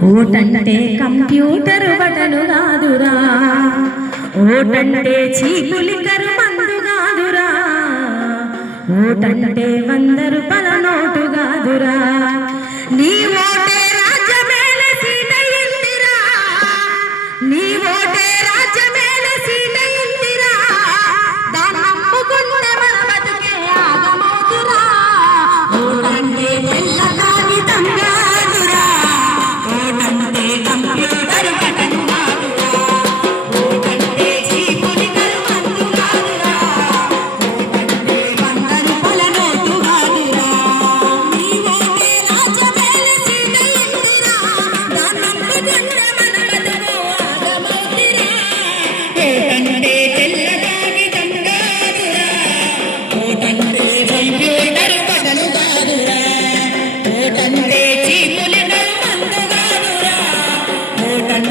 ఓటంటే computer button కాదురా. ఓటంటే చీపులికరు మందు కాదురా. ఓటంటే వంద కంప్యూటర్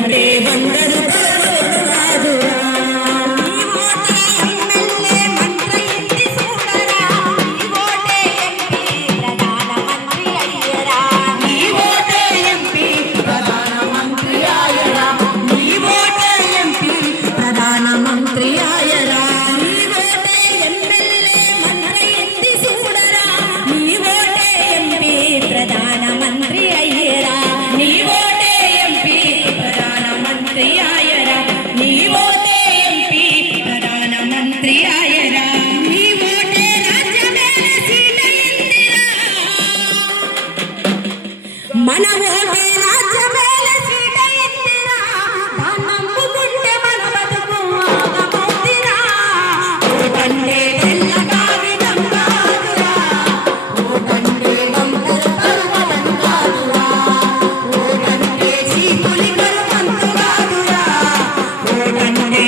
ఓటంటే వంద మన ఓటే రాజ్యమేల సీటయిందిరా దాన్ని నమ్ముకుంటే మన బతుకు ఓటంటే కాదురా ఓటంటే పర్వతం కాదురా ఓటంటే కాదురా. ఓటంటే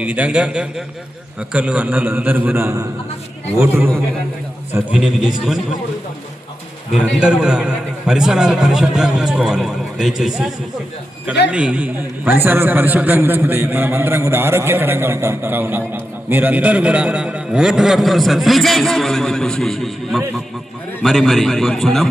ఈ విధంగా అక్కలు అన్నలు అందరూ కూడా ఓటును సద్వినియోగం చేసుకొని మీరందరూ కూడా పరిసరాలు పరిశుభ్రంగా ఉంచుకోవాలి. దయచేసి ఇక్కడ అన్ని పరిసరాలు పరిశుభ్రంగా ఉంచుకుంటే మనం అందరం కూడా ఆరోగ్యకరంగా ఉంటాం. కావున మీరందరూ కూడా ఓటు హక్కును సద్వినియోగం చేసుకోవాలని చెప్పేసి మరి మరి కోరుచున్నాం.